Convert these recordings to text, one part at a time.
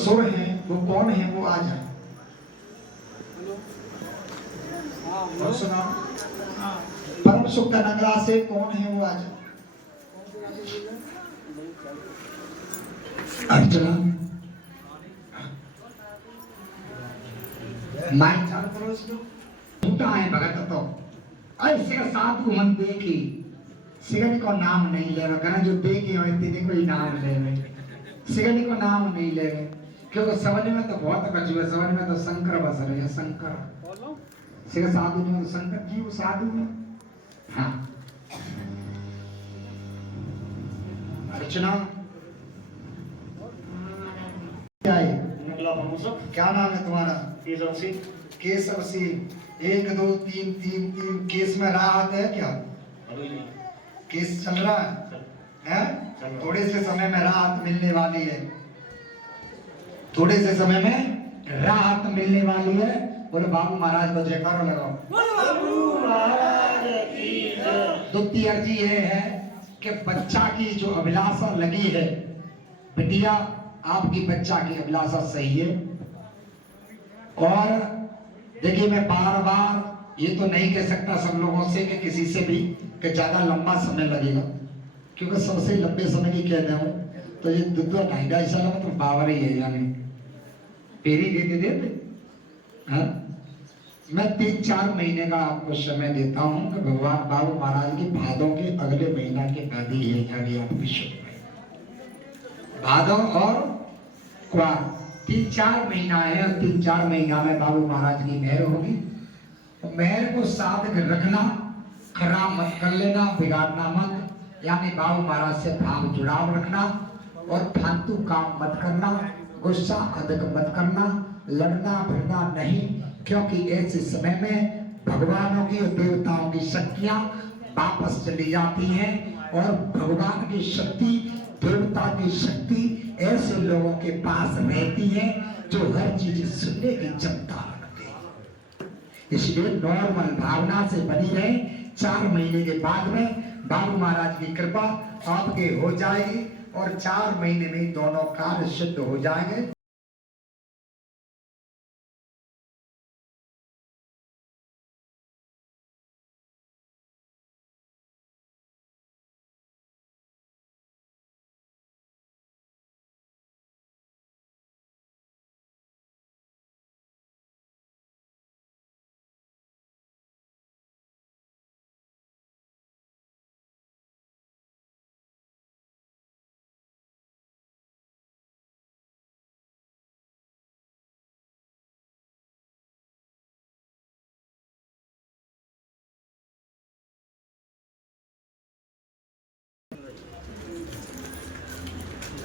ससुर हैं वो कौन है वो आ जाए। और सुना परम सुख का नगरा से कौन है वो आ जाए। अर्चना माई चार करो इसको झूठा है भगत तो ऐसे का साधु मन देखी सिगनी को नाम नहीं लेगा कहना जो देखे हो इतने कोई नाम ले सिगनी को नाम नहीं लेगा क्योंकि समझ में तो बहुत कचू है। समझ में तो शंकर बस रहे हैं शंकर सिगा साधु में तो शंकर जी वो साधु में। हाँ अर्चना क्या है क्या नाम है तुम्हारा। केशव सिंह 1 2 3 3 3 केस में राहत है क्या। केस चल रहा है? थोड़े से समय में राहत मिलने वाली है। थोड़े से समय में राहत मिलने वाली है। बोले बाबू महाराज को जयकारा लगाओ। द्वितीय अर्जी ये है कि बच्चा की जो अभिलाषा लगी है बिटिया आपकी बच्चा की अभिलाषा सही है। और देखिए मैं बार बार ये तो नहीं कह सकता सब लोगों से कि किसी से भी कि ज्यादा लंबा समय लगेगा क्योंकि सबसे लंबे समय की कहना हूं तो ये 2-2.5 साल में तो बावर ही है यानी पेरी दे हाँ? मैं 3-4 महीने का आपको समय देता हूं कि भगवान बाबू महाराज की भादों के अगले महीना के बाद ही है जाने आपकी शुभ भादों और क्वार 3-4 महीना है और 3-4 महीना में बाबू महाराज की मेहर होगी। तो मेहर को साथ रखना खराब मत कर लेना बिगाड़ना मत यानी बाबू महाराज से भाव जुड़ाव रखना और फालतू काम मत करना गुस्सा अधिक मत करना लड़ना भिड़ना नहीं क्योंकि ऐसे समय में भगवानों की और देवताओं की शक्तियां वापस चली जाती हैं और भगवान की शक्ति देवता की शक्ति ऐसे लोगों के पास रहती है जो हर चीज सुनने की क्षमता रखते हैं। इसलिए नॉर्मल भावना से बनी रहे 4 महीने के बाद में बाबू महाराज की कृपा आपके हो जाएगी और 4 महीने में दोनों कार्य सिद्ध हो जाएंगे।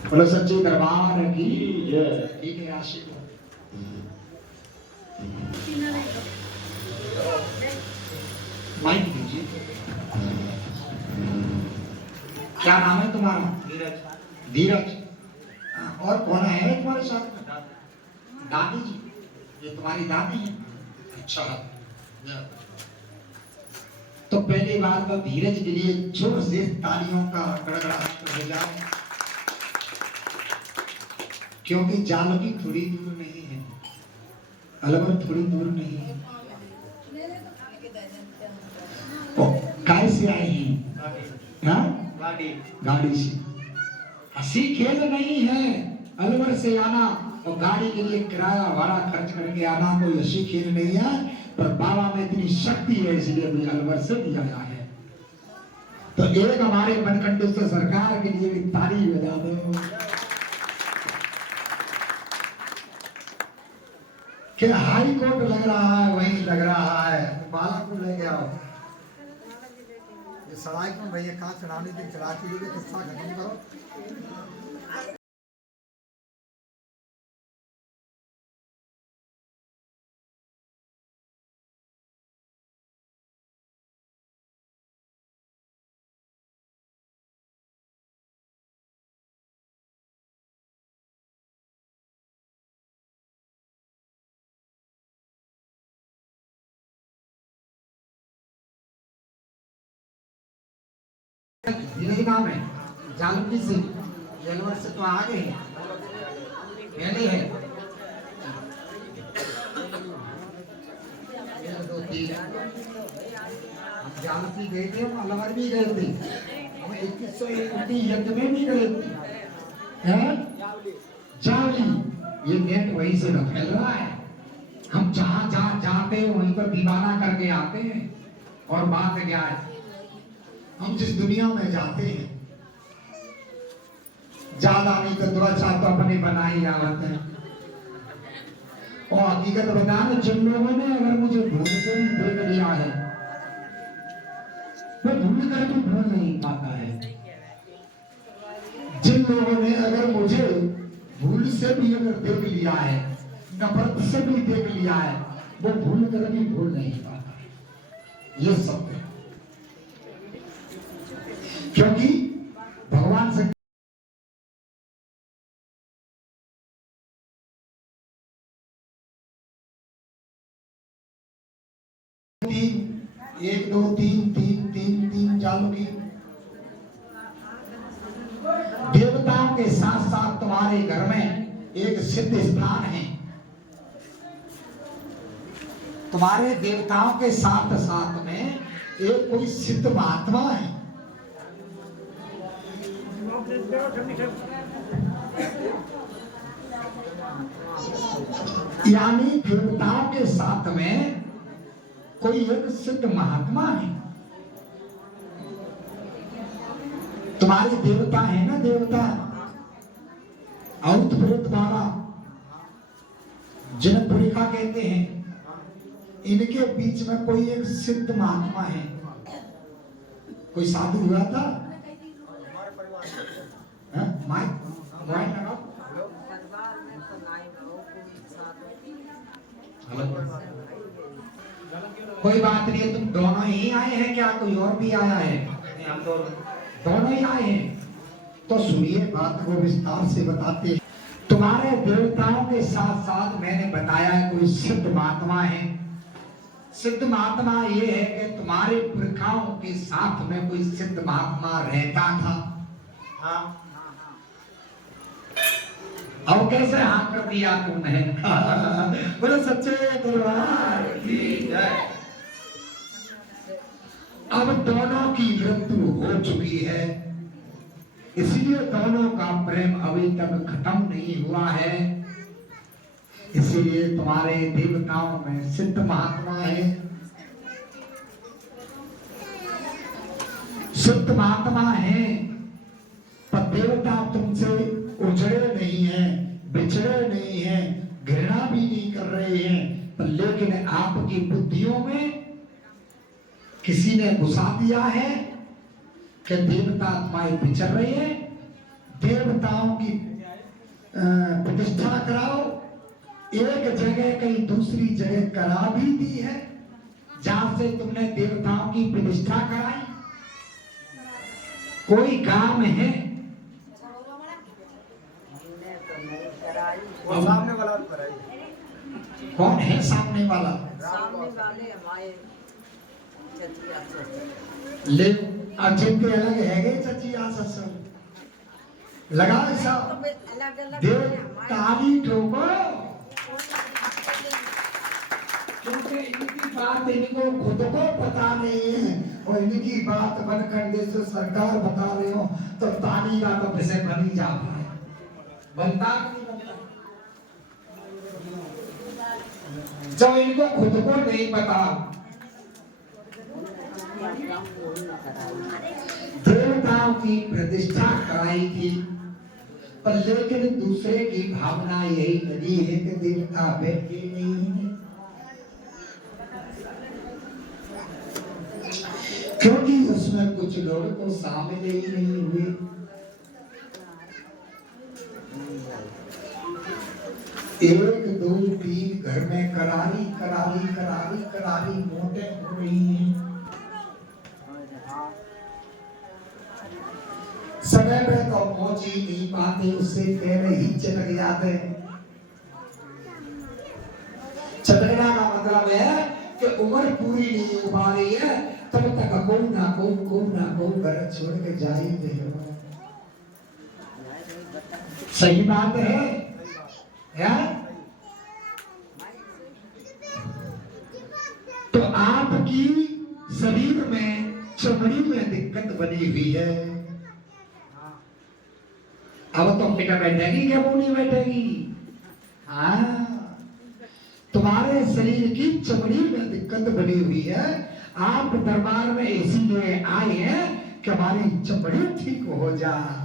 बोलो सच्चे दरबार की जय। ठीक है आशीष माइक दीजिए। क्या नाम है तुम्हारा। धीरज। धीरज और कौन है तुम्हारे साथ। दादी जी ये तुम्हारी दादी है। अच्छा तो पहली बार तो धीरज के लिए जोर से तालियों का गड़गड़ाहट हो जाए क्योंकि जानकी थोड़ी दूर नहीं है अलवर थोड़ी दूर नहीं है। काय से आए हैं। गाड़ी से हंसी खेल नहीं है अलवर से आना और गाड़ी के लिए किराया भाड़ा खर्च करके आना कोई हंसी खेल नहीं है पर बाबा में इतनी शक्ति है इसलिए मुझे अलवर से भी आया है। तो एक हमारे बनकंडू से सरकार के लिए भी ताली बजा दो कि हाई कोर्ट लग रहा है वहीं लग रहा है बाला को ले गया ये सड़ाई क्यों भैया कहाँ चढ़ाने दिन चढ़ाती है किस्सा खत्म करो। धीरज नाम है जानकी सिंह अलवर से तो आ गए पहले है 1 2 3 हम जानती गए थे, हम अलवर भी गए थे, हम 2121 यज्ञ में भी गए थे, हैं जावली। ये नेट वहीं से न फैल रहा है। हम जहां जहां जाते हैं वहीं पर दीवाना करके आते हैं। और बात क्या है, हम जिस दुनिया में जाते हैं ज्यादा नहीं तो 2 4 तो अपने बना ही जाते हैं। और हकीकत बताना, जिन लोगों ने अगर मुझे भूल से भी देख लिया है वो भूल कर भी भूल नहीं पाता है। जिन लोगों ने अगर मुझे भूल से भी अगर देख लिया है, नफरत से भी देख लिया है, वो भूल कर भी भूल नहीं पाता है। ये सत्य है, क्योंकि भगवान से 1 2 3 3 3 3 चालू की। देवताओं के साथ साथ तुम्हारे घर में एक सिद्ध स्थान है। तुम्हारे देवताओं के साथ साथ में एक कोई सिद्ध महात्मा है। यानी देवताओं के साथ में कोई एक सिद्ध महात्मा है। तुम्हारे देवता है ना, देवता औत प्रेत बाबा जिन्हें पुरिका कहते हैं, इनके बीच में कोई एक सिद्ध महात्मा है। कोई साधु हुआ था, कोई बात नहीं है। तुम दोनों ही आए हैं क्या, कोई और भी आया है? हम दोनों ही आए हैं। तो सुनिए, बात को विस्तार से बताते हैं। तुम्हारे देवताओं के साथ साथ मैंने बताया है कोई सिद्ध महात्मा है। सिद्ध महात्मा ये है कि तुम्हारे पुरखाओं के साथ में कोई सिद्ध महात्मा रहता था। हाँ। अब कैसे हाँ कर दिया तुमने? बोलो सच्चे दरबार की जय। अब दोनों की मृत्यु हो चुकी है, इसलिए दोनों का प्रेम अभी तक खत्म नहीं हुआ है। इसलिए तुम्हारे देवताओं में सिद्ध महात्मा है। सिद्ध महात्मा है, पर देवता तुमसे उजड़े नहीं है, बिछड़े नहीं है, घृणा भी नहीं कर रहे हैं, पर लेकिन आपकी बुद्धियों में किसी ने घुसा दिया है कि देवता तुम्हारे बिछड़ रहे हैं। देवताओं की प्रतिष्ठा कराओ। एक जगह कहीं दूसरी जगह करा भी दी है, जहां से तुमने देवताओं की प्रतिष्ठा कराई। कोई काम है? सामने वाला कौन है सामने वाला? सामने वाले हमारे ले जिनके अलग है चचिया सत्संग लगा ऐसा देव ताली ठोको, क्योंकि इनकी बात इनको खुद को पता नहीं है और इनकी बात बनखंडे से सरकार बता रहे हो तो ताली का तो विषय बन ही जाता है। बनता नहीं बनता, जब इनको खुद को नहीं पता। देवताओं की प्रतिष्ठा कराई थी, पर लेकिन दूसरे की भावना यही लगी है कि देवता बैठे नहीं है, क्योंकि उसमें कुछ लोग तो शामिल ही नहीं हुए। एक दो तीन घर में करारी करारी करारी करारी मोटे हो रही हैं। समय पे तो पहुंच ही नहीं पाते, उससे पहले ही चटक जाते। चटकना का मतलब है कि उम्र पूरी नहीं हो पा रही है, तब तक कोई ना कोई घर छोड़ के जा ही देगा। सही बात है। या? तो आपकी शरीर में चमड़ी में दिक्कत बनी हुई है। अब तो टिका बैठेगी क्या वो नहीं बैठेगी? हाँ, तुम्हारे शरीर की चमड़ी में दिक्कत बनी हुई है। आप दरबार में इसीलिए आए हैं कि हमारी चमड़ी ठीक हो जाए।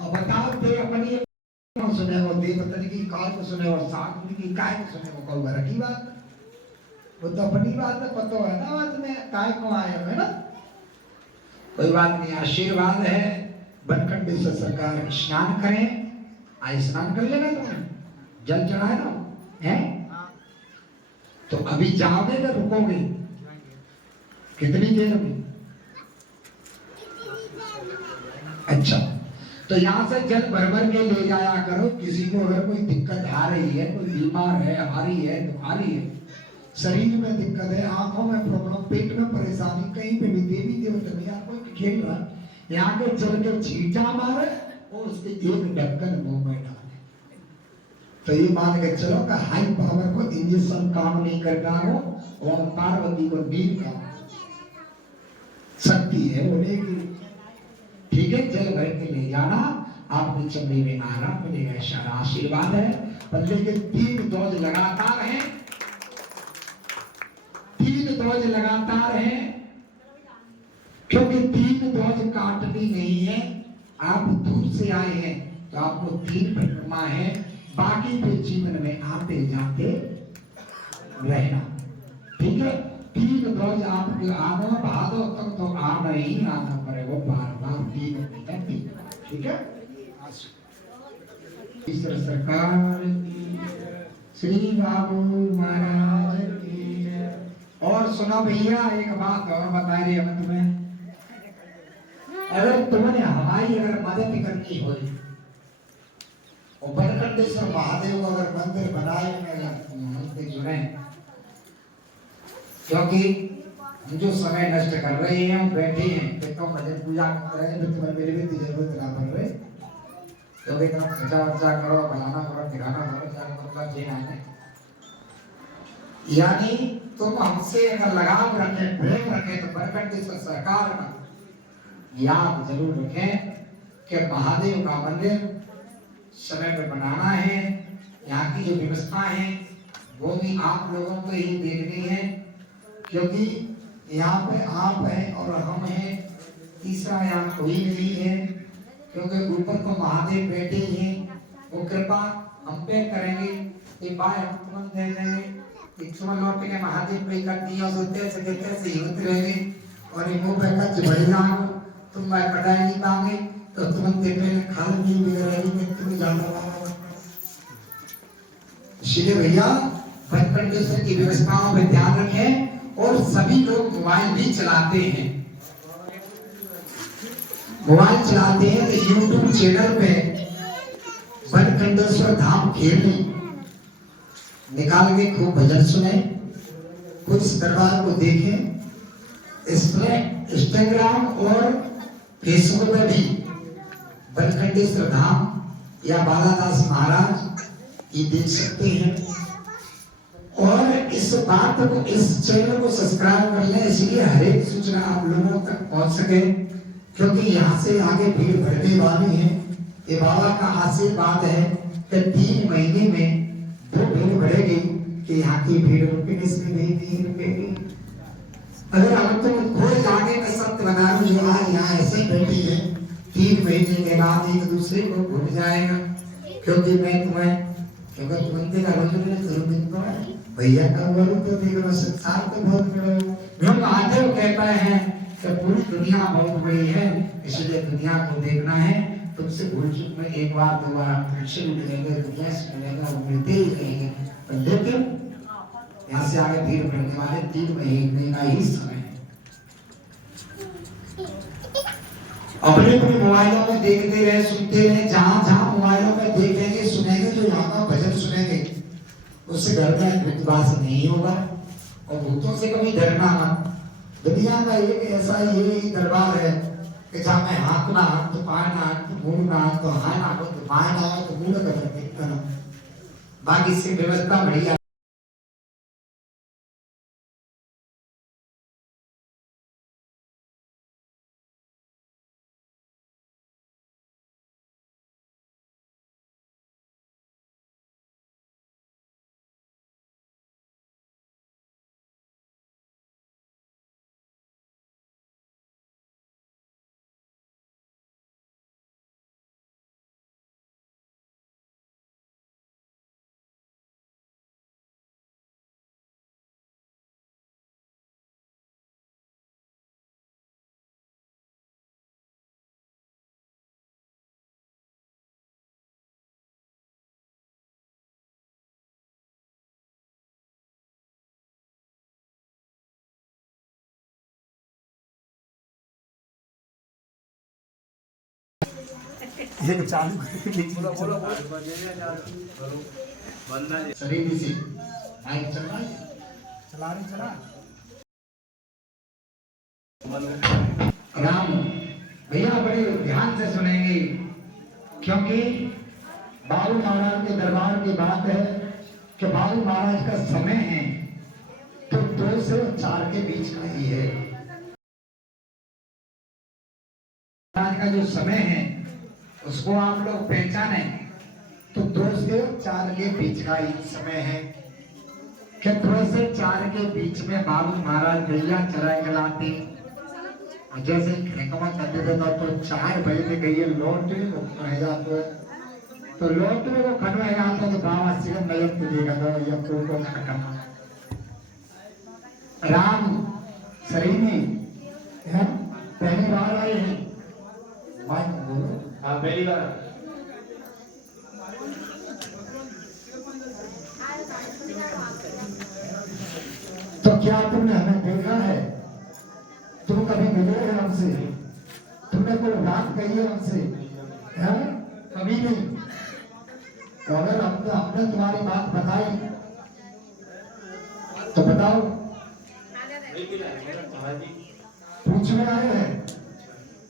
और बताओ दे अपनी सुने वो दे पतन की काल को सुने और साग की काय को सुने वो कोई बड़ा की बात। वो तो अपनी बात है, पता है ना बात में काय को आए है ना। कोई बात नहीं, आशीर्वाद है। बनखंडी से सरकार स्नान करें। आज स्नान कर लेना तुमने, जल चढ़ाए ना है। तो अभी जाओगे तो रुकोगे कितनी देर में? अच्छा, तो यहाँ से जल भर भर के ले जाया करो। किसी को अगर कोई दिक्कत आ रही है, कोई बीमार है, आ रही है, दुखा रही है, शरीर में दिक्कत है, आंखों में प्रॉब्लम, पेट में परेशानी, कहीं पे भी देवी देवता नहीं यार कोई खेल रहा, यहाँ के चल के छींटा मारे और उसके एक ढक्कन मुंह में डाले। तो ये मान के चलो कि हाई पावर को इंजेक्शन काम नहीं करता हो और पार्वती को नील का शक्ति है बोले की। ठीक है, जल भर के ले जाना, आपकी चमड़ी में आराम मिलेगा, ऐसा आशीर्वाद है। बल्ले के 3 डोज लगातार हैं, 3 डोज लगातार हैं, क्योंकि 3 डोज काटनी नहीं है। आप दूर से आए हैं तो आपको 3 परिक्रमा है, बाकी के जीवन में आते जाते रहना। ठीक है, 3 डोज आपके आना भादो तक तो आना ही आना पड़ेगा, बार बार 3 महीने। ठीक है, ईश्वर सरकार की, श्री बाबू महाराज की। और सुनो भैया, एक बात और बता रही हम तुम्हें, अगर तुमने हमारी अगर मदद करनी हो और बनखंडेश्वर महादेव को अगर मंदिर बनाए हमसे जुड़े, क्योंकि हम जो समय नष्ट कर रहे हैं, हम बैठे हैं देखो भजन पूजा कर रहे हैं, तो तुम्हें मेरी भी जरूरत ना पड़ रही, क्योंकि तुम खर्चा वर्चा करो, बनाना करो, दिखाना करो, मतलब जीना है। यानी तुम हमसे अगर लगाव रखे, प्रेम रखे, तो बनखंडेश्वर सरकार का याद जरूर रखें कि महादेव का मंदिर समय पर बनाना है। यहाँ की जो व्यवस्था है वो भी आप लोगों को ही देखनी है, क्योंकि यहाँ पे आप हैं और हम हैं, तीसरा यहाँ कोई नहीं है, क्योंकि ऊपर तो महादेव बैठे हैं, वो कृपा हम पे करेंगे। एक बार हम तुरंत दे देंगे, एक सुबह लौट के महादेव पे कर दिया, सोते से कहते से होते रहेंगे, और एक मुंह पे कच बढ़ना तुम मैं कटाई नहीं पाओगे, तो तुरंत देखने खाल भी रहेगी में तुम जाना। इसलिए भैया बनखंडेश्वर की व्यवस्थाओं में ध्यान रखें। और सभी लोग मोबाइल भी चलाते हैं, मोबाइल चलाते हैं तो YouTube चैनल पे बनखंडेश्वर धाम खेलनी निकाल के खूब भजन सुने, कुछ दरबार को देखें। इसमें इंस्टाग्राम और फेसबुक पे भी बनखंडेश्वर धाम या बालादास महाराज ये देख सकते हैं। और इस बात को, इस चैनल को सब्सक्राइब कर लें, इसलिए हर एक सूचना आप लोगों तक पहुंच सके, क्योंकि यहाँ से आगे भीड़ बढ़ने वाली है। ये बाबा का आशीर्वाद है कि 3 महीने में वो भीड़ बढ़ेगी कि यहाँ की भीड़ रुकेगी, इसमें नहीं रुकेगी। अगर हम तो कोई आगे का सत्य बना रही जो आज यहाँ ऐसे बैठी है, 3 महीने के बाद एक दूसरे को भूल जाएगा, क्योंकि मैं तुम्हें मंदिर का भैया का बोलूं तो देखो संसार तो बहुत बड़ा है। महादेव कहता है कि पूरी दुनिया बहुत बड़ी है, इसलिए दुनिया को देखना है। तुमसे भूल चुक में एक बार 2 बार परीक्षा मिलेंगे, दुनिया से मिलेगा, वो मिलते ही रहेंगे, लेकिन यहाँ से आगे भीड़ बढ़ने वाले 3 महीने का ही समय है। अपने अपने मोबाइलों में देखते रहे, सुनते रहे, जहां जहां मोबाइलों में देखेंगे, सुनेंगे, जो यहाँ का भजन सुनेंगे, उससे घर में विश्वास नहीं होगा। और भूतों से कभी डरना मत। दुनिया का एक ऐसा ये दरबार है कि जहाँ मैं हाथ ना हाथ तो पाए ना हाथ तो मुंह ना हाथ तो हाथ ना तो पाए ना हाथ तो मुंह ना कर बाकी से व्यवस्था बढ़िया। ये चालू बोलो बोलो शरीर से माइक चल रहा है चला रही चला राम भैया बड़े ध्यान से सुनेंगे क्योंकि बाबू महाराज के दरबार की बात है कि बाबू महाराज का समय है तो 2 से 4 के बीच का ही है। महाराज का जो समय है उसको आप लोग पहचाने तो 2 से 4 के बीच का ही समय है कि 2 से 4 के बीच में बाबू महाराज भैया चराई गलाते जैसे खड़कवा करते थे तो 4 बजे गई लौटने को रह जाते तो लौटने को खनवा जाता तो बाबा सिर नजर तो देगा तो या को खटकना राम शरीर में है पहली बार आए हैं माइक बोलो। हाँ पहली बार तो क्या तुमने हमें देखा है? तुम कभी मिले हैं हमसे? तुमने कोई बात कही है हमसे? है? कभी नहीं। तो अगर हमने तुम्हारी बात बताई तो बताओ। पूछने आए हैं?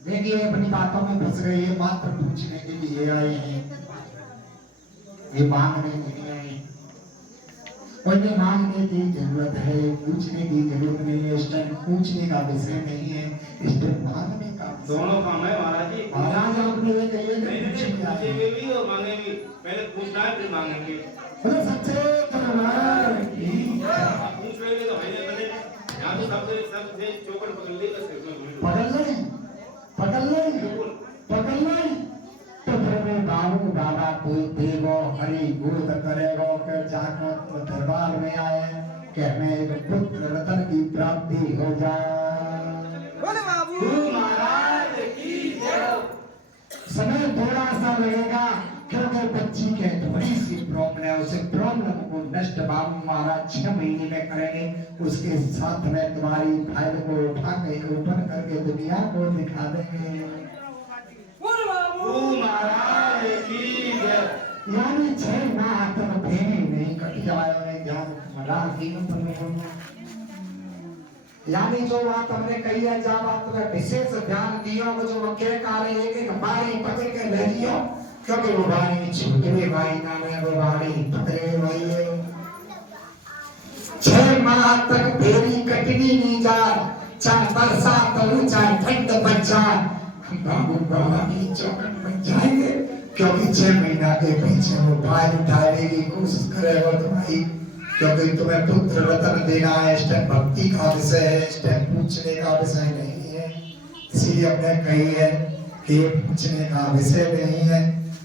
देखिए अपनी बातों में फंस गए ये मात्र पूछने के लिए आए हैं ये मांगने नहीं आए। कोई मांगने की जरूरत है पूछने की जरूरत नहीं है। इस टाइम पूछने का विषय नहीं है इस टाइम मांगने का दोनों काम है महाराज जी। महाराज आपने ये कहिए पूछेंगे भी और मांगेंगे पहले पूछना है फिर मांगेंगे। बोले सच्चे दरबार की पूछ लेंगे तो है नहीं बने यहाँ तो सबसे चौकट पकड़ ली बस पकड़ नहीं तो फिर मैं बाबू बाबा कोई देवो हरि गोद करेगो के जाको तो दरबार में आए कि हमें एक पुत्र रतन की प्राप्ति हो जाए। बोले बाबू महाराज की जय। समय थोड़ा सा लगेगा क्योंकि बच्ची के थोड़ी सी प्रॉब्लम है उसे प्रॉब्लम को नष्ट बाबू महाराज 6 महीने में करेंगे। उसके साथ में तुम्हारी फाइल को उठा के ओपन करके दुनिया को दिखा देंगे। बोले बाबू महाराज की जय। यानी 6 माह तक फेरी नहीं कट जाए ध्यान यानी जो बात हमने कही है जहाँ बात तुम्हें विशेष ध्यान दियो जो वक्र कार्य है कि बारी पकड़ के ले लियो क्योंकि वो बारी छूटने वाली ना है वो बारी पकड़े वाली है। 6 माह तक फेरी कटनी नहीं जा चाहे बरसात हो चाहे ठंड बच जाए बाबू बाबा की चौकट बन जाएंगे क्योंकि 6 महीना के पीछे वो फाइल उठाने की कोशिश करेगा तुम्हारी क्योंकि तुम्हें पुत्र रतन देना है। इस टाइम भक्ति का विषय है इस टाइम पूछने का विषय नहीं है। इसलिए हमने कही है कि ये पूछने का विषय नहीं है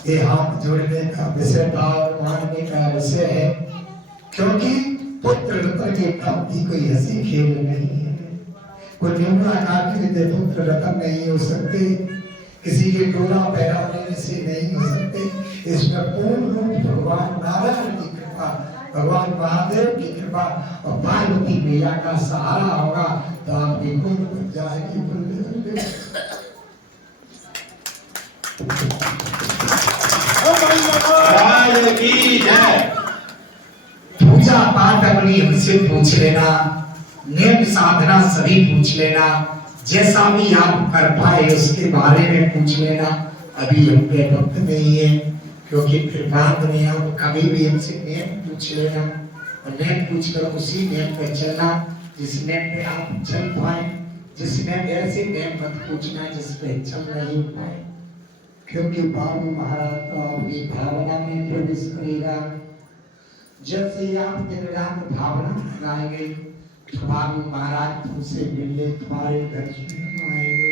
ये हाथ जोड़ने का विषय था और मांगने का विषय है क्योंकि पुत्र रतन की प्राप्ति कोई हंसी खेल नहीं है। कोई निम्न आकार के पुत्र रतन नहीं हो सकते किसी के डोला पहराने से नहीं हो सकते। इसमें पूर्ण रूप भगवान नारायण की कृपा भगवान महादेव की कृपा और पार्वती मैया का सहारा होगा तो आपकी खुद बन जाएगी। पूजा पाठ अपनी हमसे पूछ लेना नेम साधना सभी पूछ लेना जैसा भी आप कर पाए उसके बारे में पूछ लेना। अभी हम पे वक्त नहीं है, क्योंकि फिर बाद में हम कभी भी हमसे नेम पूछ लेना, और नेम पूछ कर उसी नेम पे चलना जिस नेम पे आप चल पाए। जिस नेम ऐसे नेम मत पूछना जिस पे चल नहीं पाए, क्योंकि बाबू महाराज तो आपकी भावना में प्रवेश करेगा। जैसे ही आप दिन रात भावना लगाएंगे, बाबू महाराज तुमसे मिलने तुम्हारे घर आएंगे।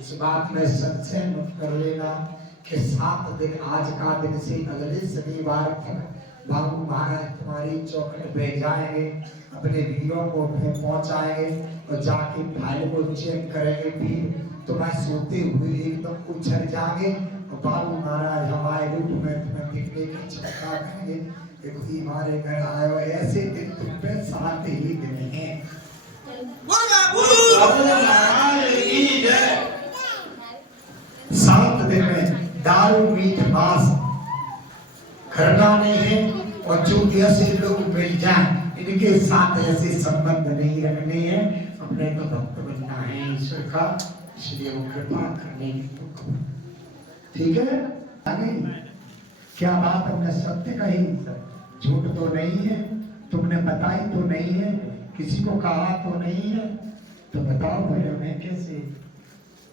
इस बात में संशय मत कर लेना कि 7 दिन आज का दिन से अगले शनिवार तक बाबू महाराज तुम्हारी चौखट पे जाएंगे, अपने वीरों को पहुंचाएंगे और जाके फाइल को चेक करेंगे। फिर तुम्हें सोते हुए एकदम उछल जागे और बाबू महाराज हमारे रूप में तुम्हें दिखने की चेष्टा करेंगे। कोई हमारे घर आए और ऐसे दिन तुम पे 7 ही दिन हैं। बाबू महाराज की जय। 7 दिन में दारू मीठ मांस करना नहीं है, और जो ऐसे लोग मिल जाए इनके साथ ऐसे संबंध नहीं रखने हैं। अपने को भक्त बनना है ईश्वर का, इसलिए वो कृपा करने की। ठीक है, क्या बात हमने सत्य कही, झूठ तो नहीं है, तुमने बताई तो नहीं है, किसी को कहा तो नहीं है, तो बताओ फिर हमें कैसे।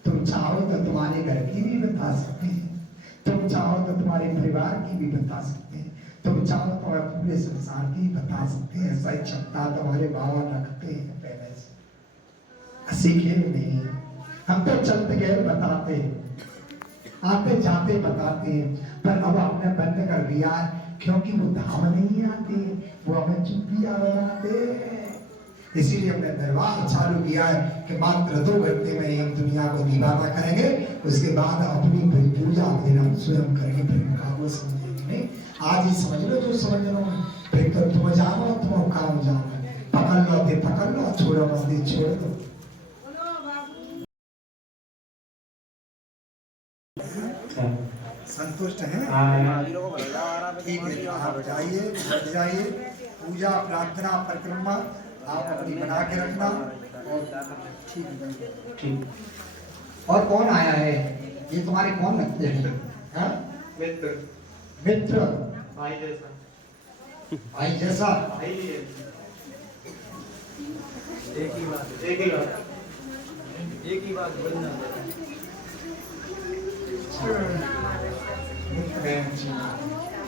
तुम चाहो तो तुम्हारे घर की भी बता सकते हैं, तुम चाहो तो तुम्हारे परिवार की भी बता सकते हैं, तुम चाहो तो पूरे संसार की बता सकते हैं। ऐसा ही क्षमता तुम्हारे बाबा रखते हैं पहले से, ऐसी खेल नहीं है। हम तो चलते गए बताते हैं, आते जाते बताते हैं, पर अब आपने बंद कर दिया है, क्योंकि वो धाम नहीं आते, वो हमें चुप्पियां बनाते। इसीलिए हमने दरबार चालू किया है कि मात्र 2 घंटे में ही हम दुनिया को दीवाना करेंगे, उसके बाद अपनी पूजा फिर हम स्वयं करेंगे। फिर उनका वो समझेंगे नहीं, आज ही समझ लो जो समझ लो, फिर तो तुम जानो तुम काम जानो, पकड़ लो दे पकड़ लो, छोड़ो मत दे छोड़ दो। संतुष्ट हैं? ठीक है, आप जाइए, पूजा प्रार्थना परिक्रमा आप अपनी बना के रखना। और ठीक। और कौन आया है? ये तुम्हारे कौन लगते हैं? हाँ? मित्र भाई जैसा। भाई जैसा। एक ही बात बोलना।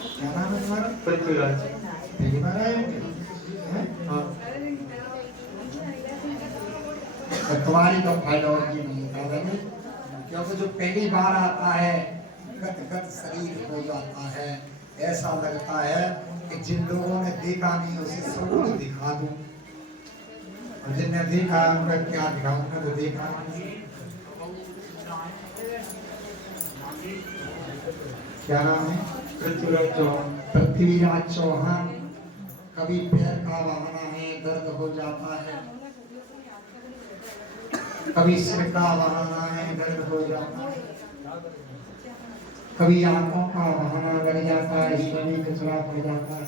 क्या नाम है तुम्हारा? पृथ्वीराज। पहली बार आए हो? हाँ। तुम्हारी तो फाइल और की नहीं बता देंगे, क्योंकि जो पहली बार आता है गद शरीर हो जाता है। ऐसा लगता है कि जिन लोगों ने देखा नहीं उसे सबको दिखा दूं, और जिनने देखा उनका क्या दिखाऊं, उन्होंने तो देखा नहीं। क्या नाम है? पृथ्वीराज चौहान। पृथ्वीराज चौहान। कभी पैर का बहाना है, दर्द हो जाता है, कभी सिर का बहाना है, दर्द हो जाता है, कभी आंखों का बहाना लग जाता है, शरीर कचरा पड़ जाता है।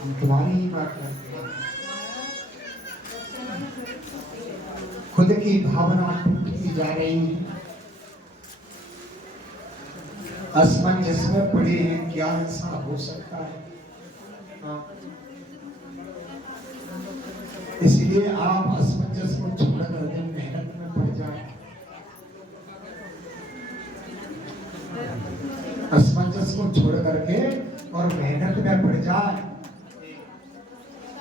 हम तुम्हारी ही बात करते हैं। खुद की भावना टूटती जा रही है, असमंजस में पड़े हैं, क्या ऐसा हो सकता है? इसलिए आप असमंजस को छोड़ करके मेहनत में पड़ जाए। असमंजस को छोड़ करके और मेहनत में पड़ जाए,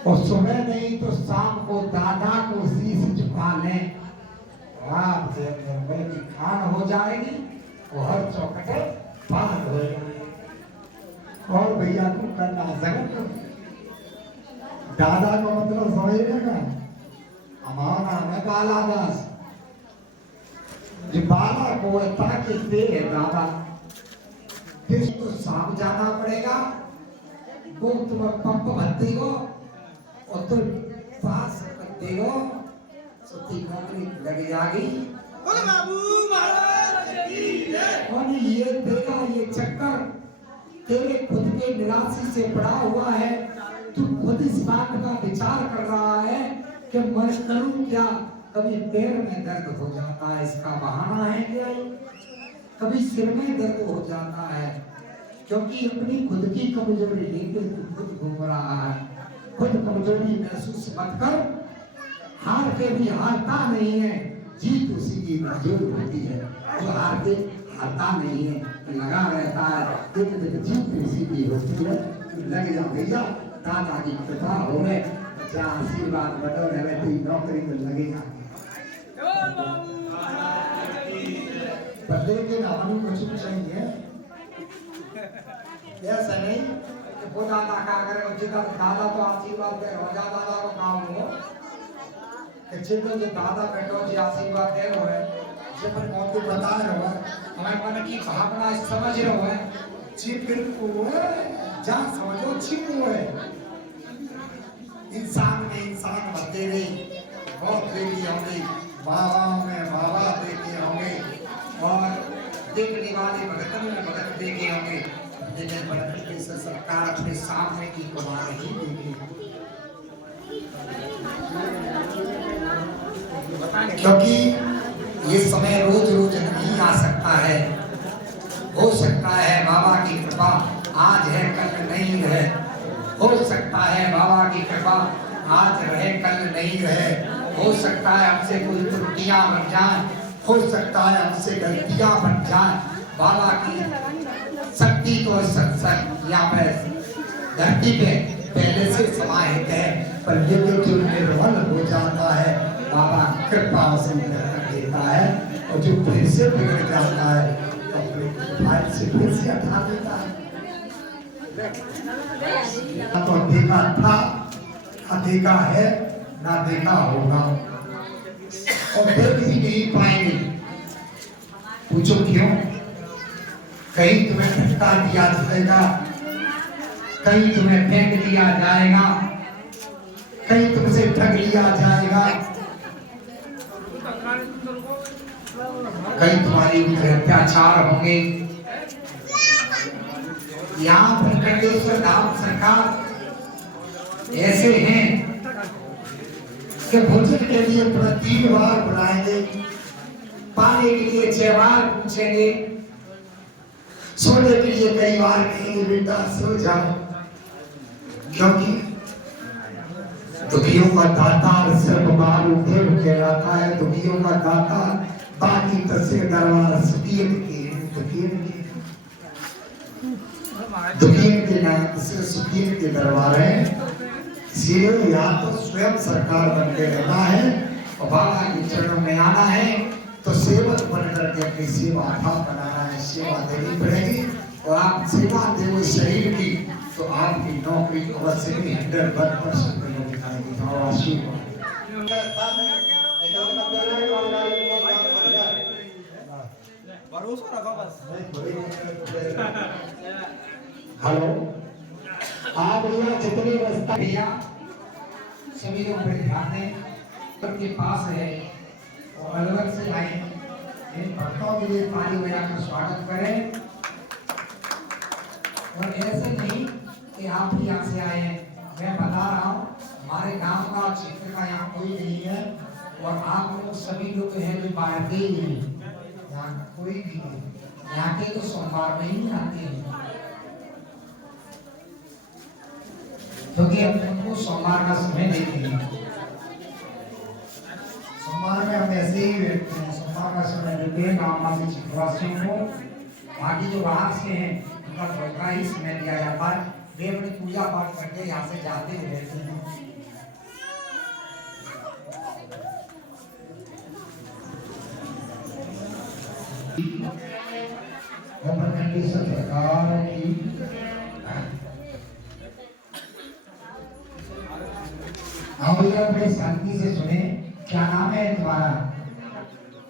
और सुबह नहीं तो शाम को दादा को शीश झुका लें, रात से की खान हो जाएगी और हर चौखटे पार हो जाएगी। और भैया को करना जरूर, दादा को मतलब समझेगा, हमारा है बाला दास, जो बाला को ताकि दे दादा, फिर तो शाम जाना पड़ेगा, वो तुम्हें पंप भरती हो और तुम पास करते हो, सती नौकरी लग जाएगी। बोले बाबू महाराज की जय। और ये तेरा ये चक्कर तेरे खुद के निराशी से पड़ा हुआ है, तू खुद इस बात का विचार कर रहा है कि मैं करूं क्या। कभी पैर में दर्द हो जाता है, इसका बहाना है क्या? कभी सिर में दर्द हो जाता है, क्योंकि अपनी खुद की कमजोरी लेकर तू खुद घूम रहा है। खुद कमजोरी महसूस मत कर, हार के भी हारता नहीं है, जीत उसी की मंजूर होती है। जो हार के हारता नहीं है, लगा रहता है, जीत उसी की होती है। लग जा भैया, दादा की कृपा हो गए, जहाँ आशीर्वाद बटोर है तेरी नौकरी तो लगेगा। बदले के नामों को चुप चाहिए, ऐसा नहीं कि वो दादा का अगर जितना दादा तो आशीर्वाद दे रोजा दादा को काम हो कि जितना जो दादा बैठो जी आशीर्वाद दे रहे हैं, जब पर मौत बता रहे हो, हमारे मन की भावना समझ रहे हो, जी बिल्कुल जहाँ समझो छिप है। इंसान में इंसान बनते नहीं, बहुत बेटी होंगी, बाबा में बाबा बेटे होंगे, और देखने वाले भगतन में भगत देखे होंगे, लेकिन भगत से सरकार अपने सामने की कुमार ही देगी। क्योंकि ये समय रोज रोज नहीं आ सकता है। हो सकता है बाबा की कृपा आज है कल नहीं रहे, हो सकता है बाबा की कृपा आज रहे कल नहीं रहे, हो सकता है हमसे कोई त्रुटियां बन जाए, हो सकता है हमसे गलतियां बन जाए। बाबा की शक्ति तो सत्संग यहाँ पे धरती पे पहले से समाहित है, पर ये जो निर्मल हो जाता है बाबा कृपा से देता है, और जो फिर से बिगड़ जाता है तो अपने फाइल से फिर से हटा देता है। तो देखा था, ना देखा है, ना देखा होगा, और देख भी नहीं पाएंगे। पूछो क्यों? कहीं तुम्हें धक्का दिया जाएगा, कहीं तुम्हें फेंक दिया जाएगा, कहीं तुमसे ठग लिया जाएगा, कहीं तुम्हारी अत्याचार होंगे। यहाँ पर कंडेश्वर धाम सरकार ऐसे हैं कि भोजन के लिए 3 बार बुलाएंगे, पानी के लिए 6 बार पूछेंगे, सोने के लिए कई बार कहेंगे बेटा सो जाओ। क्योंकि दुखियों का दाता सिर्फ बार उठे रुके आता है, दुखियों का दाता बाकी तस्वीर दरबार सुखियत की है, दुखियत के नाम से सुखियत के दरबार है। इसलिए या तो स्वयं सरकार बन के रहना है और बाबा के चरणों में आना है, तो सेवक बनकर के अपनी सेवा था बनाना है, सेवा देनी पड़ेगी। और आप सेवा देवो शरीर की, तो आपकी नौकरी अवश्य भी 100% मिलेगी। हेलो, आप भैया जितने बस्ता भैया सभी लोग ध्यान दें, सबके पास है और अलग से आए इन भक्तों के लिए ताली बजाकर स्वागत करें। और ऐसे नहीं कि आप भी यहाँ से आए हैं, मैं बता रहा हूँ हमारे गांव का क्षेत्र का यहाँ कोई नहीं है, और आप लोग सभी लोग हैं जो बाहर के ही हैं, यहाँ कोई भी नहीं, यहाँ के तो सोमवार में ही आते हैं, क्योंकि हम उनको सोमवार का समय देते हैं। सोमवार में हम ऐसे ही बैठते हैं, सोमवार का समय देते हैं गाँव क्षेत्रवासियों को। बाकी जो बाहर से हैं उनका थोड़ा ही समय दिया जाता है, वे अपनी पूजा पाठ करके यहाँ से जाते ही रहते हैं। सरकार की हम भैया बड़े शांति से सुने, क्या नाम है तुम्हारा?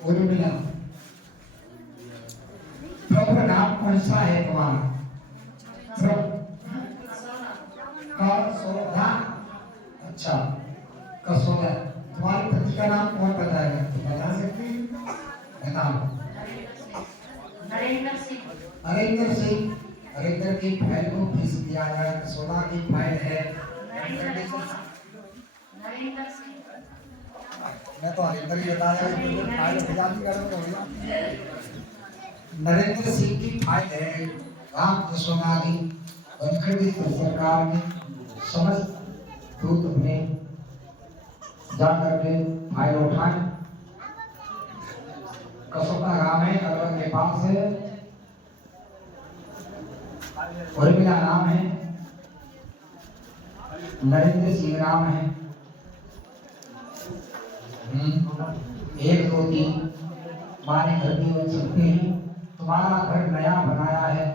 उर्मिला। प्रॉपर नाम कौन सा है तुम्हारा? कसौदा। अच्छा, कसौदा। तुम्हारे पति का नाम कौन बताएगा? बता सकते हैं? बताओ। नरेंद्र सिंह। नरेंद्र की फाइल को फीस दिया जाए, कसौदा की फाइल है मैं तो हरिंदर ही बताया फाइल आजादी का नरेंद्र सिंह की फाइल है। राम कृष्णादि बनखड़ी सरकार ने समस्त दूत में जाकर के फाइल उठाए। कसौटा गांव है, अलवर के पास है, उर्मिला नाम है, नरेंद्र सिंह नाम है। 1 2 3 हमारे घर की बन सकते हैं। तुम्हारा घर नया बनाया है,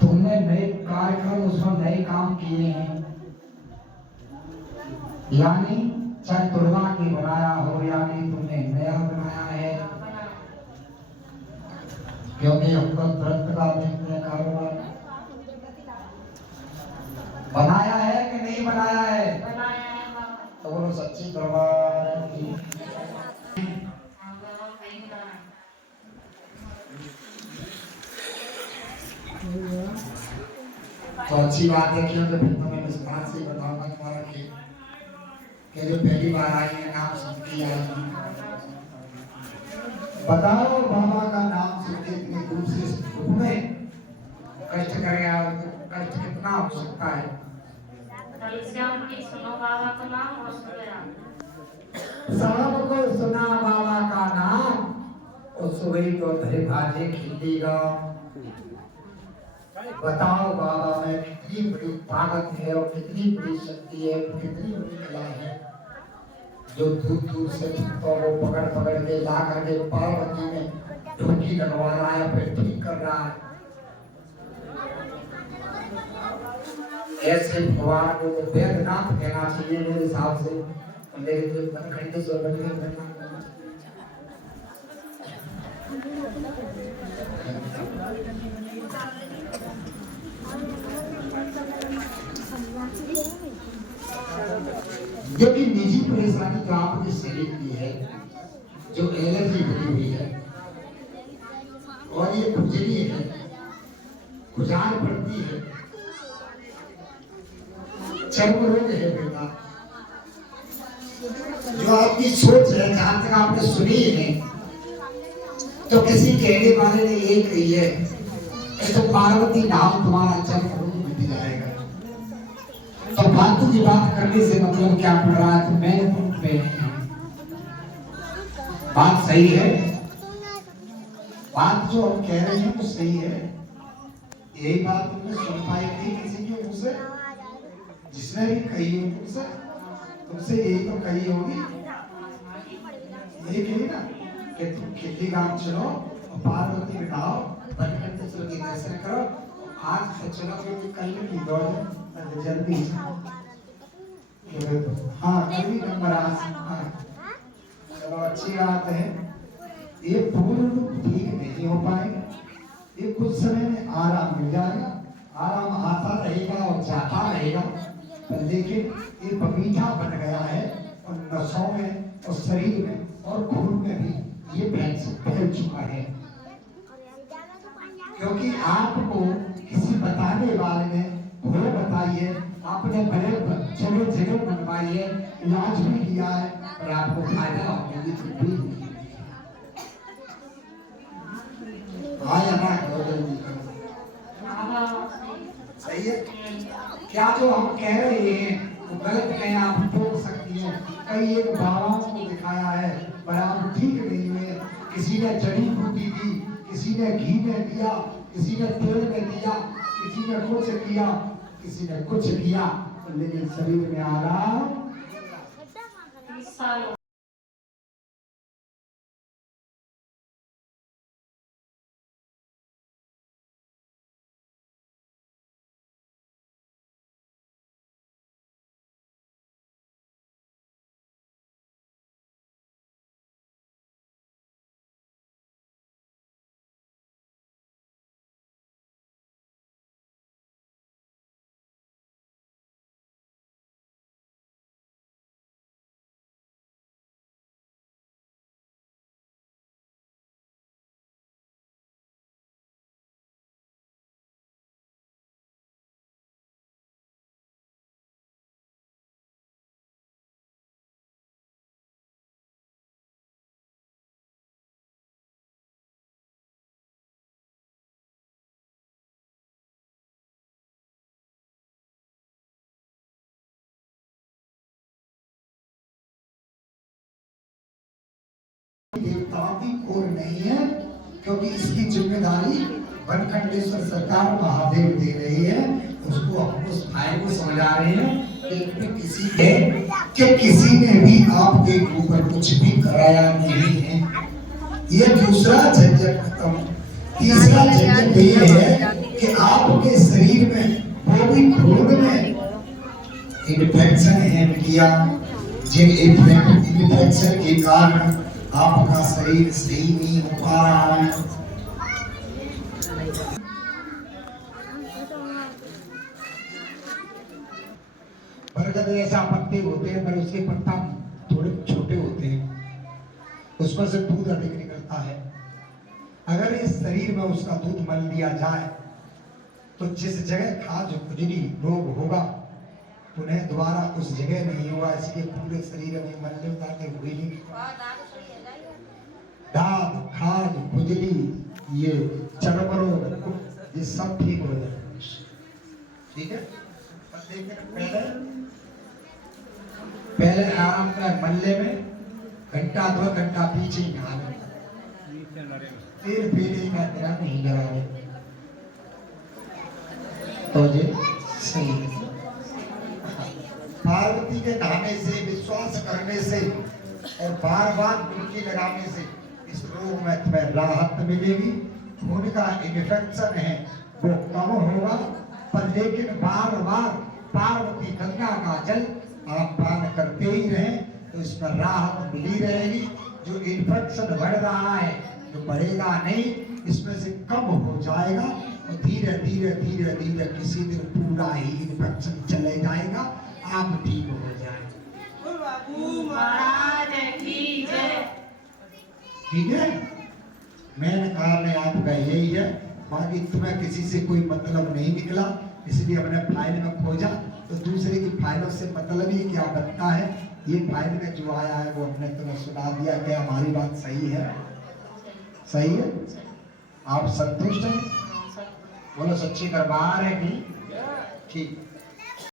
तुमने नए कार्यक्रम उसमें नए काम किए हैं, यानी चाहे तुलना की बनाया हो, यानी तुमने नया बनाया है। क्योंकि हमको तुरंत का कारोबार बनाया है कि नहीं बनाया है? तो बोलो सच्ची दरबार की। तो अच्छी बात है, क्योंकि फिर तो मैं इस बात से बताऊंगा तुम्हारा कि जो पहली बार आई है नाम सुनती आई, बताओ बाबा का नाम सुनते इतनी दूर से में कष्ट करेगा, कष्ट कितना हो सकता है? सुनो बाबा का नाम और सबको सुना बाबा का नाम और सुबह तो भरे भाजे खिलेगा। बताओ बाबा में कितनी बड़ी ताकत है और कितनी बड़ी शक्ति है, कितनी बड़ी कला है, जो दूर दूर से भक्तों को पकड़ पकड़ के ला करके पार्वती में डुबकी लगवा रहा है, फिर ठीक कर रहा है। ऐसे भगवान को तो वेदनाथ कहना चाहिए मेरे हिसाब से, लेकिन जो बनखंडी से बनखंडी जो कि निजी परेशानी जो आपके शरीर की है, जो एलर्जी बनी हुई है और ये खुजली है, खुजान पड़ती है, चर्म रोग है बेटा, जो आपकी सोच है, जहां तक आपने सुनी है, तो किसी कहने वाले ने ये कही है तो पार्वती नाम तुम्हारा चर्म रोग मिट जाएगा। तो फालतू की बात करने से मतलब क्या पड़ रहा है? तो मैं तुम पे बात सही है, बात जो हम कह रहे हैं वो सही है। यही बात तुमने सुन पाई थी किसी के मुंह से? जिसने भी कही हो तुमसे यही तो कही होगी, यही कही ना कि तुम खिल्ली गांव चलो और पार्वती बिठाओ, बनखंड चलो के दर्शन करो। आज से चलोगे तो कल की दौड़ जल्दी। हाँ कल भी नंबर आज। हाँ चलो अच्छी बात है। ये पूर्ण ठीक नहीं हो पाएगा, ये कुछ समय में आराम मिल जाएगा, आराम आता रहेगा और जाता रहेगा, पर लेकिन ये बगीचा बन गया है और नसों में और शरीर में और खून में भी ये फैल चुका है। क्योंकि आपको किसी बताने वाले ने भले बताइए, आपने भले चलो जगह बनवाई है, इलाज भी किया है, पर आपको फायदा होने की छुट्टी नहीं। आया ना करो जल्दी करो, सही है। क्या जो हम कह रहे हैं वो गलत है, आप टोक सकती हैं। कई एक बाबाओं को दिखाया है पर आप ठीक नहीं हुए। किसी ने जड़ी बूटी दी, किसी ने घी में दिया, किसी ने तेल में दिया, किसी ने कुछ किया, किसी ने कुछ किया, लेकिन शरीर में आराम क्योंकि इसकी जिम्मेदारी बनखंडेश्वर सरकार महादेव दे रही है। उसको हम उस भाई को समझा रहे हैं कि किसी ने भी आपके ऊपर कुछ भी कराया नहीं है। ये दूसरा झंझट खत्म। तीसरा झंझट ये है कि आपके शरीर में वो भी खून में इन्फेक्शन है बिटिया, जिन इन्फेक्शन के कारण आपका शरीर सही नहीं हो पा रहा है। बरगद ऐसा पत्ते होते हैं पर उसके पत्ता थोड़े छोटे होते हैं, उसमें से दूध अधिक निकलता है। अगर इस शरीर में उसका दूध मल दिया जाए तो जिस जगह खाज खुजली रोग होगा पुनः दोबारा उस जगह नहीं होगा। इसलिए पूरे शरीर में मल उतारते हुए नहीं, दाद खाज खुजली ये चर्म रोग ये सब ठीक हो जाए। ठीक है, लेकिन पहले आराम कर मल्ले में घंटा 2 घंटा पीछे नहाने, फिर का तेरा नहीं लगाने तो जी सही है। पार्वती के नहाने से, विश्वास करने से और बार बार डुबकी लगाने से इस रोग में तुम्हें राहत मिलेगी। खून का इन्फेक्शन है वो कम होगा, पर लेकिन बार बार पार्वती गंगा का जल आप पान करते ही रहें तो इसमें राहत मिली रहेगी। जो इन्फेक्शन बढ़ रहा है जो बढ़ेगा नहीं, इसमें से कम हो जाएगा और धीरे धीरे धीरे धीरे किसी दिन पूरा ही इन्फेक्शन चले जाएगा, आप ठीक हो जाएंगे। बाबू महाराज की जय। ठीक है, मेन कारण आपका यही है, बाकी तुम्हें किसी से कोई मतलब नहीं निकला, इसलिए हमने फाइल में खोजा तो दूसरे की फाइलों से मतलब ही क्या बनता है। ये फाइल में जो आया है वो हमने तुम्हें सुना दिया। क्या हमारी बात सही है? सही है? आप संतुष्ट हैं? बोलो सच्ची दरबार है कि ठीक।